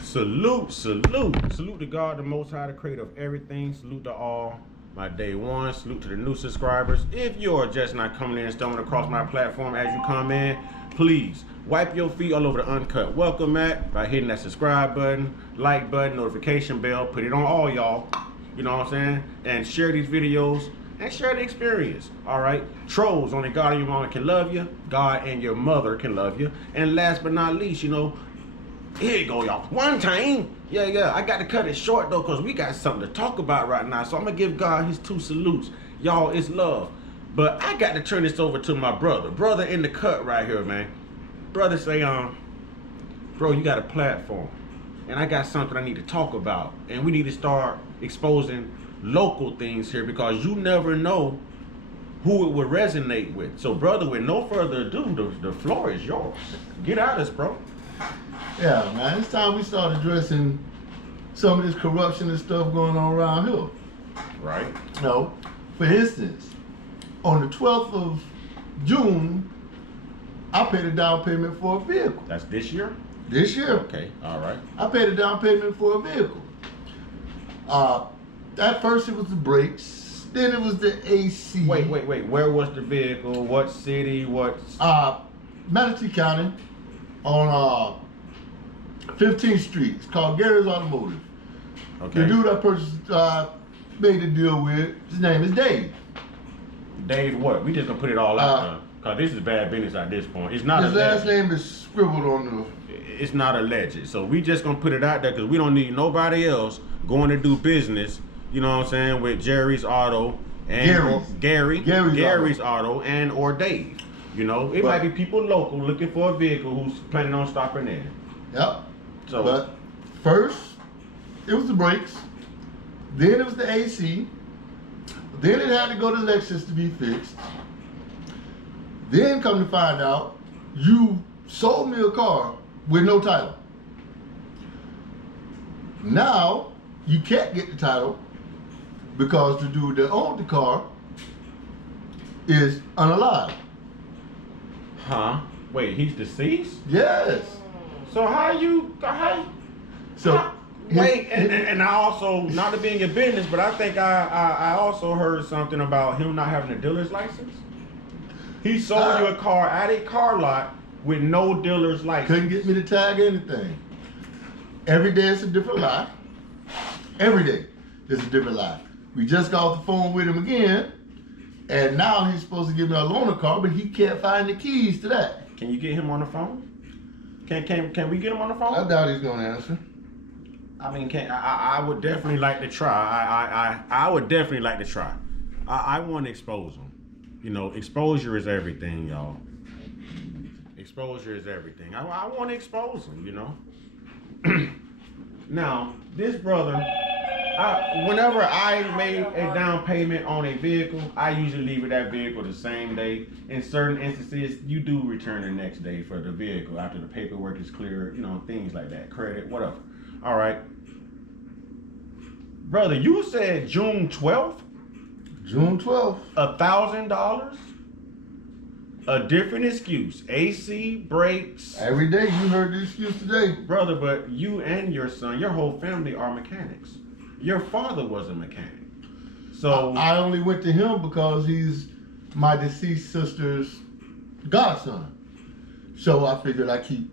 Salute, salute. Salute to God, the Most High, the creator of everything. Salute to all my day one. Salute to the new subscribers. If you're just not coming in and stumbling across my platform as you come in, please wipe your feet all over the Uncut welcome mat by hitting that subscribe button, like button, notification bell. Put it on all y'all. You know what I'm saying? And share these videos and share the experience. All right. Trolls, only God and your mama can love you. God and your mother can love you. And last but not least, here you go, y'all. One time. Yeah. I got to cut it short, though, because we got something to talk about right now. So I'm going to give God his 2 salutes. Y'all, it's love. But I got to turn this over to my brother. Brother in the cut right here, man. Brother say, bro, you got a platform. And I got something I need to talk about. And we need to start exposing local things here because you never know who it would resonate with. So, brother, with no further ado, the floor is yours. Get at us, bro. Yeah, man, it's time we start addressing some of this corruption and stuff going on around here. Right. For instance, on the 12th of June, I paid a down payment for a vehicle. That's this year? This year. Okay, all right. I paid a down payment for a vehicle. At first it was the brakes, then it was the AC. Wait. Where was the vehicle? What city? What? Manatee County on 15th Street. It's called Gary's Automotive. Okay. The dude I purchased, made the deal with, his name is Dave. Dave what? We just gonna put it all out there. Cause this is bad business at this point. It's not his alleged. last name is scribbled on the... It's not alleged. So we just gonna put it out there because we don't need nobody else going to do business, you know what I'm saying, with Jerry's Auto and Gary's Auto and or Dave. It might be people local looking for a vehicle who's planning on stopping there. Yep. So, but first, it was the brakes. Then it was the AC. Then it had to go to Lexus to be fixed. Then come to find out, you sold me a car with no title. Now, you can't get the title because the dude that owned the car is unalive. Huh? Wait, he's deceased? Yes. So wait, and I also, not to be in your business, but I think I also heard something about him not having a dealer's license. He sold you a car at a car lot with no dealer's license. Couldn't get me to tag anything. Every day it's a different lie. Every day it's a different lie. We just got off the phone with him again, and now he's supposed to give me a loaner car, but he can't find the keys to that. Can you get him on the phone? Can we get him on the phone? I doubt he's gonna answer. I mean, I would definitely like to try. I would definitely like to try. I want to expose him. Exposure is everything, y'all. Exposure is everything. I want to expose him, Now, this brother, whenever I made a down payment on a vehicle, I usually leave that vehicle the same day. In certain instances, you do return the next day for the vehicle after the paperwork is clear, things like that, credit, whatever. All right. Brother, you said June 12th? June 12th. $1,000? A different excuse. AC, brakes. Every day you heard the excuse today. Brother, but you and your son, your whole family are mechanics. Your father was a mechanic. So I only went to him because he's my deceased sister's godson. So I figured I'd keep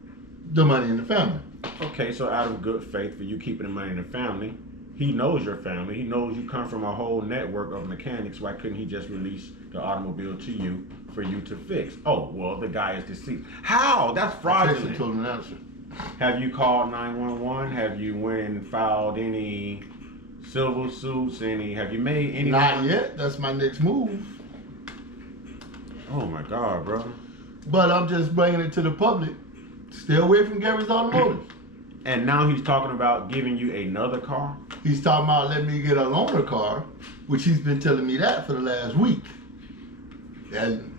the money in the family. Okay, so out of good faith for you keeping the money in the family, he knows your family. He knows you come from a whole network of mechanics. Why couldn't he just release the automobile to you for you to fix? Oh, well, the guy is deceased. How? That's fraudulent. I told him an answer. Have you called 911? Have you went and filed any civil suits? Have you made any? Not yet. That's my next move. Oh my God, brother. But I'm just bringing it to the public. Stay away from Gary's Automotive. And now he's talking about giving you another car? He's talking about letting me get a loaner car, which he's been telling me that for the last week. And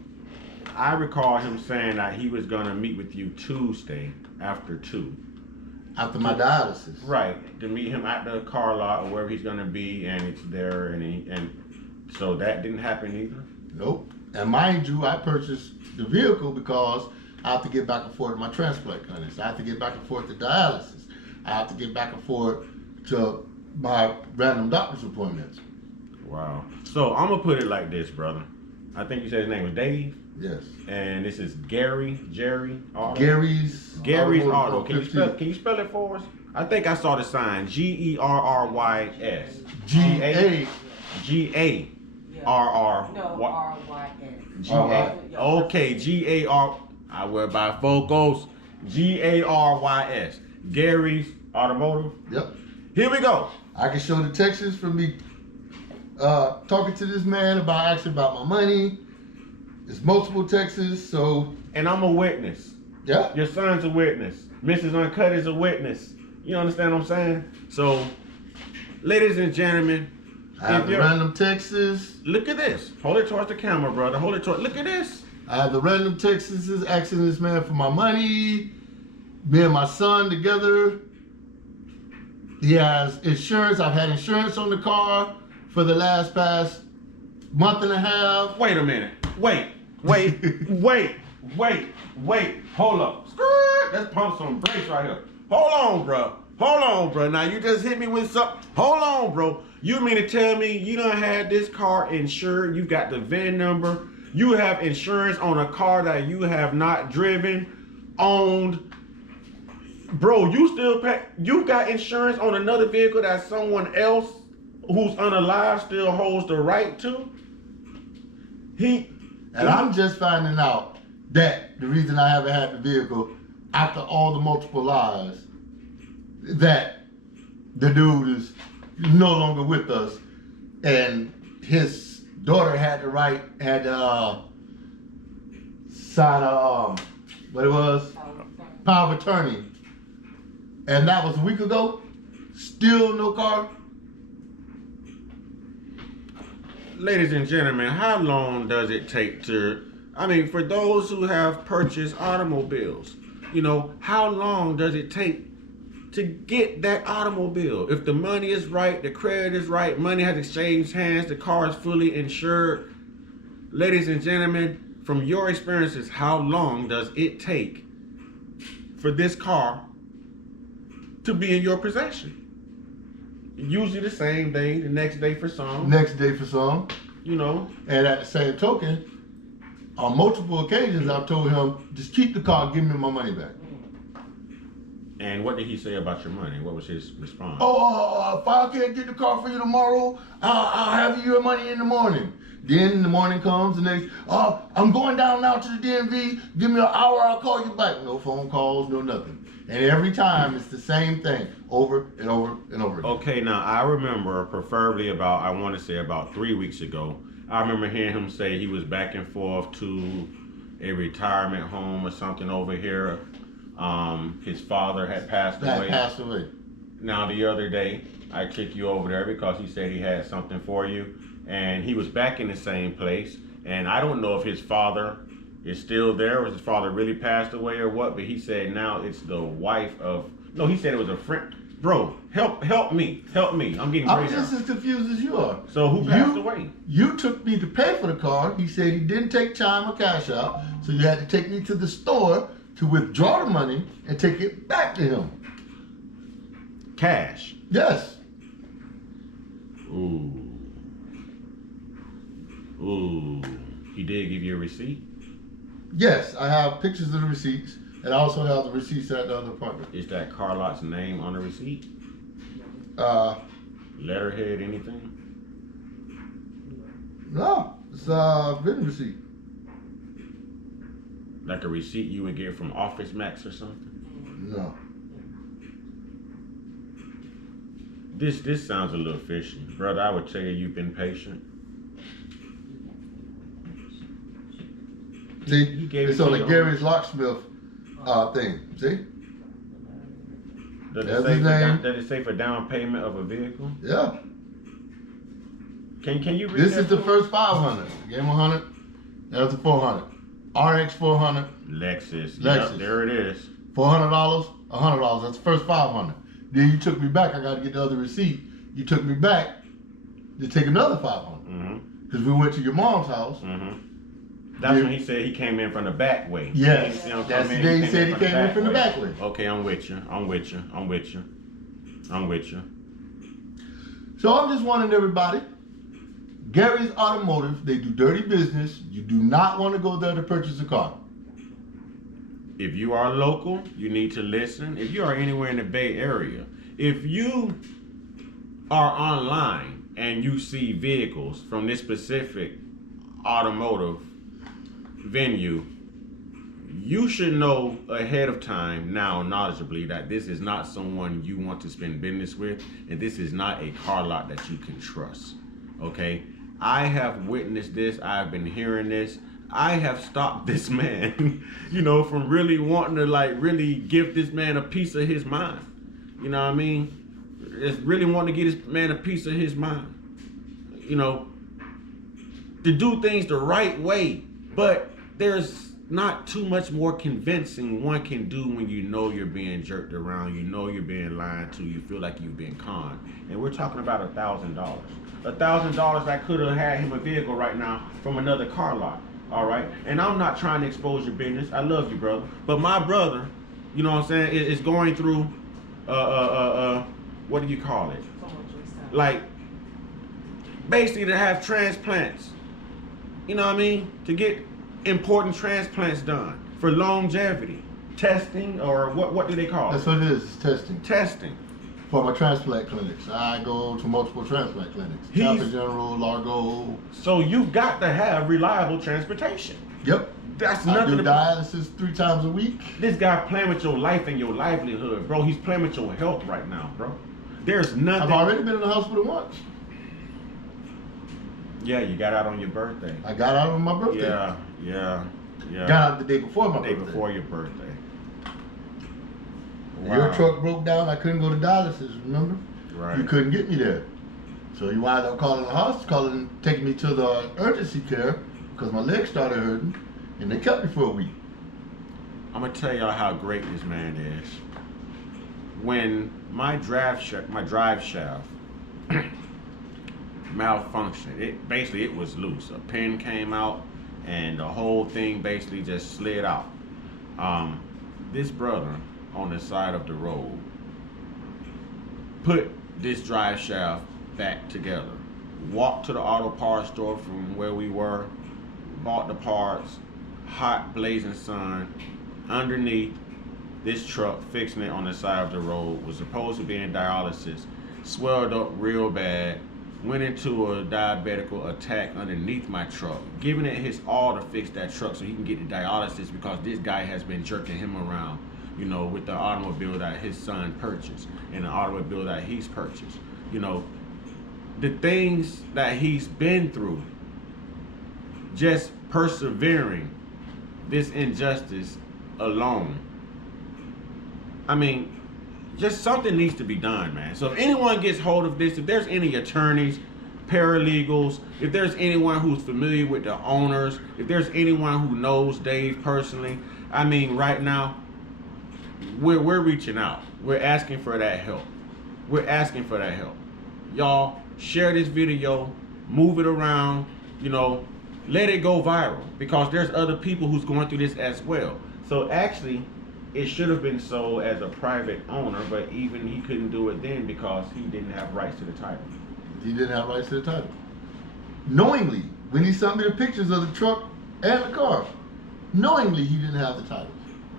I recall him saying that he was going to meet with you Tuesday after 2. After my dialysis. Right. To meet him at the car lot or wherever he's going to be, and it's there, and so that didn't happen either? Nope. And mind you, I purchased the vehicle because I have to get back and forth to my transplant clinics. I have to get back and forth to dialysis. I have to get back and forth to my random doctor's appointments. Wow. So I'm gonna put it like this, brother. I think you said his name was Dave. Yes. And this is Jerry Auto. Gary's Auto. Can 15. you spell it for us? I think I saw the sign. GERRYS. GA. GARR. No, RYS. Okay, GAR. I wear bifocals. GARYS. Gary's Automotive. Yep. Here we go. I can show the texts from me talking to this man about asking about my money. It's multiple texts, so. And I'm a witness. Yeah. Your son's a witness. Mrs. Uncut is a witness. You understand what I'm saying? So, ladies and gentlemen, I have the random texts. look at this. Hold it towards the camera, brother. Hold it towards. Look at this. I have the random texts asking this man for my money. Me and my son together. He has insurance. I've had insurance on the car for the past month and a half. Wait a minute. Wait. Hold up. Skirt. Let's pump some brakes right here. Hold on, bro. Now you just hit me with something. Hold on, bro. You mean to tell me you done had this car insured? You got the VIN number. You have insurance on a car that you have not driven, owned. Bro, you still pay. You got insurance on another vehicle that someone else who's unalive still holds the right to. And I'm just finding out that the reason I haven't had the vehicle after all the multiple lies, that the dude is no longer with us, and his daughter had to sign a power of attorney, and that was a week ago. Still no car. Ladies and gentlemen, how long does it take for those who have purchased automobiles, how long does it take to get that automobile? If the money is right, the credit is right, money has exchanged hands, the car is fully insured. Ladies and gentlemen, from your experiences, how long does it take for this car to be in your possession? Usually the same day, the next day for some. And at the same token, on multiple occasions, I've told him, just keep the car, give me my money back. And what did he say about your money? What was his response? If I can't get the car for you tomorrow, I'll have your money in the morning. Then the morning comes, the next, I'm going down now to the DMV, give me an hour, I'll call you back. No phone calls, no nothing. And every time it's the same thing, over and over and over again. Okay, now I remember preferably about 3 weeks ago, I remember hearing him say he was back and forth to a retirement home or something over here. His father had passed away. Now the other day, I took you over there because he said he had something for you. And he was back in the same place. And I don't know if his father is still there or his father really passed away or what, but he said now it's the wife of, no, he said it was a friend. Bro, help me. I'm getting I'm just as confused as you are. So who passed away? You took me to pay for the car. He said he didn't take time or cash out, so you had to take me to the store to withdraw the money and take it back to him. Cash? Yes. Ooh. He did give you a receipt? Yes, I have pictures of the receipts, and I also have the receipts at the other apartment. Is that car lot's name on the receipt? Letterhead, anything? No, it's a written receipt. Like a receipt you would get from Office Max or something? No. This sounds a little fishy. Brother, I would tell you you've been patient. See, it's on the Gary's locksmith thing. See? Does it say for down payment of a vehicle? Yeah. Can you read This that is the for first 500. Gave him 100. That's a 400. RX 400. Lexus. Lexus. Yep, there it is. $400, $100. That's the first 500. Then you took me back. I got to get the other receipt. You took me back to take another 500. Because we went to your mom's house. That's when he said he came in from the back way. Yes. That's the day he said he came in from the back way. Okay, I'm with you. I'm with you. So I'm just warning everybody, Gary's Automotive, they do dirty business. You do not want to go there to purchase a car. If you are local, you need to listen. If you are anywhere in the Bay Area, if you are online and you see vehicles from this specific automotive venue, you should know ahead of time now knowledgeably that this is not someone you want to spend business with, and this is not a car lot that you can trust. Okay? I have witnessed this. I've been hearing this. I have stopped this man, from really wanting to really give this man a piece of his mind. You know what I mean? It's really wanting to give this man a piece of his mind. To do things the right way, but there's not too much more convincing one can do when you know you're being jerked around, you know you're being lied to, you feel like you've been conned. And we're talking about $1,000. $1,000 I could have had him a vehicle right now from another car lot. All right, and I'm not trying to expose your business. I love you, brother. But my brother, you know what I'm saying, is going through, what do you call it? Like, basically to have transplants. You know what I mean? To get important transplants done for longevity, testing, or what do they call it? That's what it is. It's testing. Testing. For my transplant clinics. I go to multiple transplant clinics. Tampa General, Largo. So you've got to have reliable transportation. Yep. That's I nothing. do dialysis 3 times a week. This guy playing with your life and your livelihood, bro. He's playing with your health right now, bro. There's nothing. I've already been in the hospital once. Yeah, you got out on your birthday. I got out on my birthday. Yeah. Got out the day before my birthday. The day before your birthday. Wow. Your truck broke down. I couldn't go to dialysis, remember? Right. You couldn't get me there. So you wound up calling the hospital, taking me to the urgency care because my legs started hurting, and they kept me for a week. I'm going to tell y'all how great this man is. When my drive shaft malfunctioned, it was loose. A pin came out, and the whole thing basically just slid out. This brother on the side of the road put this drive shaft back together, walked to the auto parts store from where we were, bought the parts, hot blazing sun, underneath this truck, fixing it on the side of the road, was supposed to be in dialysis, swelled up real bad, went into a diabetical attack underneath my truck, giving it his all to fix that truck so he can get the dialysis because this guy has been jerking him around, with the automobile that his son purchased and the automobile that he's purchased. The things that he's been through, just persevering this injustice alone. I mean, just something needs to be done, man. So if anyone gets hold of this, if there's any attorneys, paralegals, if there's anyone who's familiar with the owners, if there's anyone who knows Dave personally, I mean, right now, we're reaching out. We're asking for that help. Y'all, share this video, move it around, let it go viral because there's other people who's going through this as well. So actually, it should have been sold as a private owner, but even he couldn't do it then because he didn't have rights to the title. He didn't have rights to the title. Knowingly, when he sent me the pictures of the truck and the car, knowingly he didn't have the title.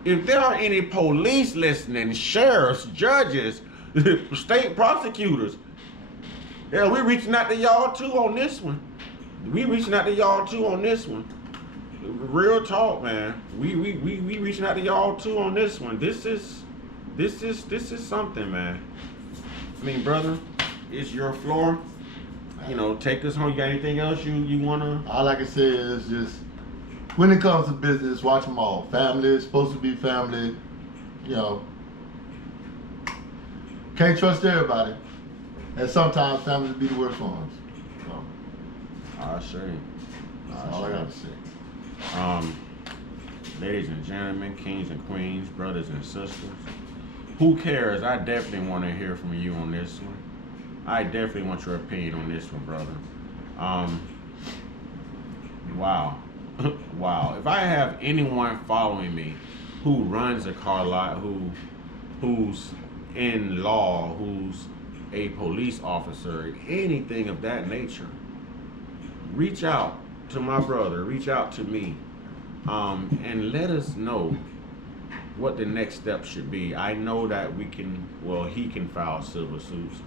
If there are any police listening, sheriffs, judges, state prosecutors, yeah, we're reaching out to y'all too on this one. Real talk, man. We reaching out to y'all too on this one. This is something, man. I mean, brother, it's your floor. Take us home. You got anything else you wanna? All I can say is just when it comes to business, watch them all. Family is supposed to be family. Can't trust everybody. And sometimes families be the worst ones. So, I say. That's all I got to say. Ladies and gentlemen, kings and queens, brothers and sisters, who cares? I definitely want to hear from you on this one. I definitely want your opinion on this one, brother. Wow. Wow. If I have anyone following me who runs a car lot, who's in law who's a police officer, anything of that nature, reach out to my brother, reach out to me, and let us know what the next step should be. I know that he can file civil suits.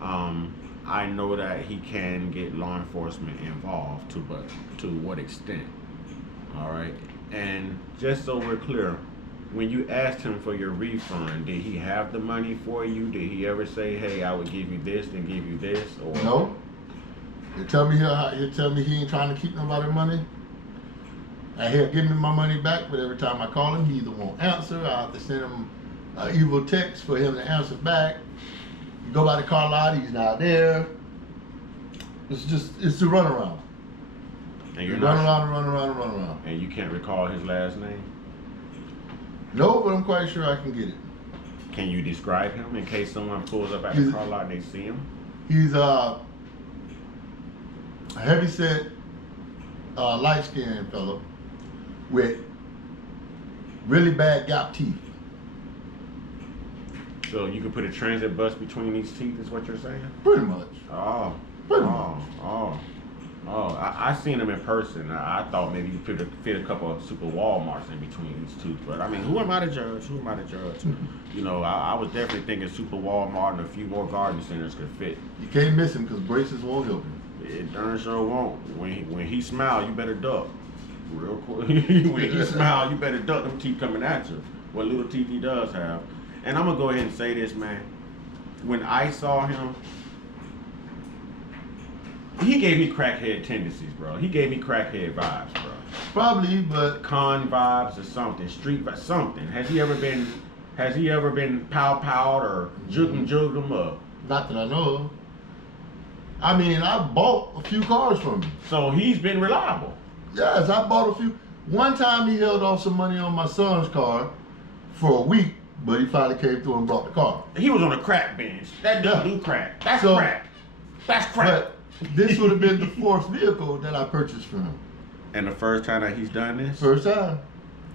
I know that he can get law enforcement involved, but to what extent? All right. And just so we're clear, when you asked him for your refund, did he have the money for you? Did he ever say, "Hey, I would give you this and give you this"? Or no? You tell me he ain't trying to keep nobody money. He'll give me my money back, but every time I call him, he either won't answer. I have to send him an evil text for him to answer back. You go by the car lot, he's not there. It's a runaround. And you're run around. And you can't recall his last name? No, but I'm quite sure I can get it. Can you describe him in case someone pulls up at the car lot and they see him? He's a heavy-set, light-skinned fellow with really bad gap teeth. So you could put a transit bus between these teeth, is what you're saying? Pretty much. I seen him in person. I thought maybe you could fit a couple of super Walmarts in between these two. But I mean, who am I to judge? You know, I was definitely thinking super Walmart and a few more garden centers could fit. You can't miss him because braces won't help him. It darn sure won't. When he smile, you better duck. Real quick. When he smile, you better duck. Them teeth coming at you. What little teeth he does have. And I'm gonna go ahead and say this, man. When I saw him, he gave me crackhead tendencies, bro. He gave me crackhead vibes, bro. Probably, but Con vibes or something, street vibes, something. Has he ever been pow or jug him up? Not that I know of. I mean, I bought a few cars from him. So he's been reliable. Yes, I bought a few. One time he held off some money on my son's car for a week, but he finally came through and brought the car. He was on a crack bench. That dude do crack. That's crack. That's crack. But this would have been the fourth vehicle that I purchased from him. And the first time that he's done this? First time.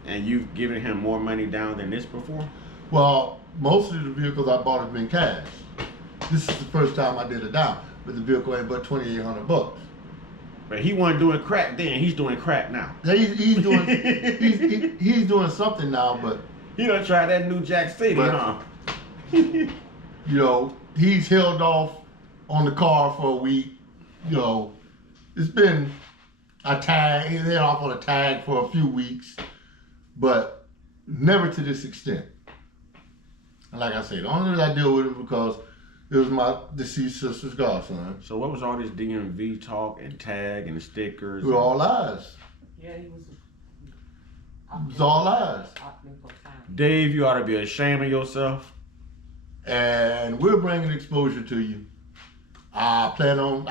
And you've given him more money down than this before? Well, most of the vehicles I bought have been cash. This is the first time I did a down, but the vehicle ain't but $2,800. But he wasn't doing crack then. He's doing crack now. He's doing he's doing something now, but he done tried that new Jack City, huh? You know, he's held off on the car for a week. You know, it's been a tag. He's held off on a tag for a few weeks, but never to this extent. And like I said, the only reason I deal with it because it was my deceased sister's godson. So what was all this DMV talk and tag and stickers? It was all lies. Yeah, he was. It was all lies. Dave, you ought to be ashamed of yourself. And we're bringing exposure to you. I plan on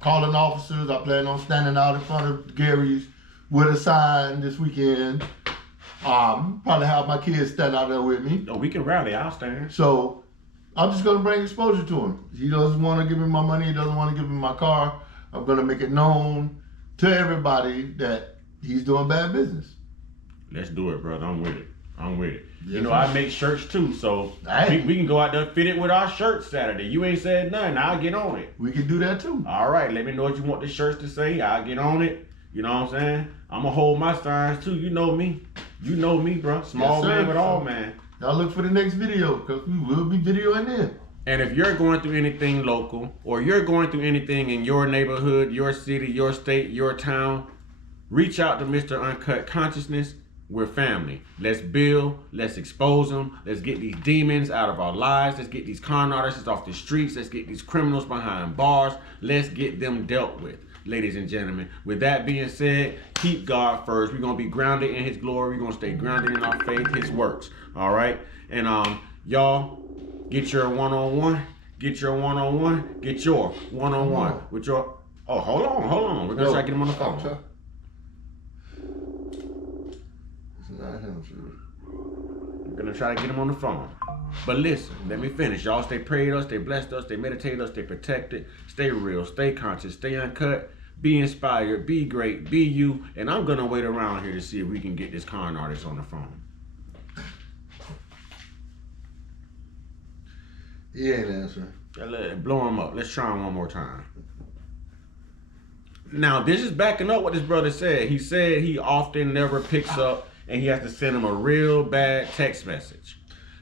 calling officers. I plan on standing out in front of Gary's with a sign this weekend. Probably have my kids stand out there with me. Oh, we can rally. I'll stand. So I'm just gonna bring exposure to him. He doesn't want to give me my money. He doesn't want to give me my car. I'm gonna make it known to everybody that he's doing bad business. Let's do it, brother. I'm with it. Yes, you know, I make shirts too, so we can go out there fit it with our shirts Saturday. You ain't said nothing. I'll get on it. We can do that too. All right. Let me know what you want the shirts to say. I'll get on it. You know what I'm saying? I'm going to hold my signs too. You know me. You know me, bro. Small man with all man. Y'all look for the next video because we will be videoing it. And if you're going through anything local or you're going through anything in your neighborhood, your city, your state, your town, reach out to Mr. Uncut Consciousness. We're family. Let's build. Let's expose them. Let's get these demons out of our lives. Let's get these con artists off the streets. Let's get these criminals behind bars. Let's get them dealt with, ladies and gentlemen. With that being said, keep God first. We're going to be grounded in his glory. We're going to stay grounded in our faith, his works. All right? And y'all, get your one-on-one. Get your one-on-one. Get your one-on-one. With your... Oh, hold on. We're going to try to get him on the phone. We're gonna try to get him on the phone. But listen, let me finish. Y'all stay prayed us, stay blessed us, stay meditated us, stay protected, stay real, stay conscious, stay uncut, be inspired, be great, be you. And I'm gonna wait around here to see if we can get this con artist on the phone. He ain't answering. Blow him up. Let's try him one more time. Now, this is backing up what this brother said. He said he often never picks up and he has to send him a real bad text message.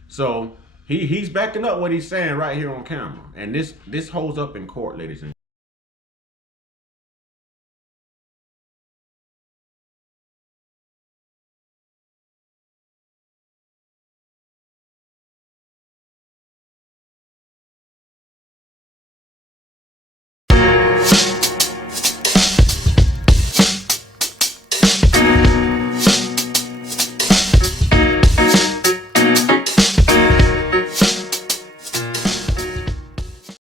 So he's backing up what he's saying right here on camera. And this holds up in court, ladies and gentlemen.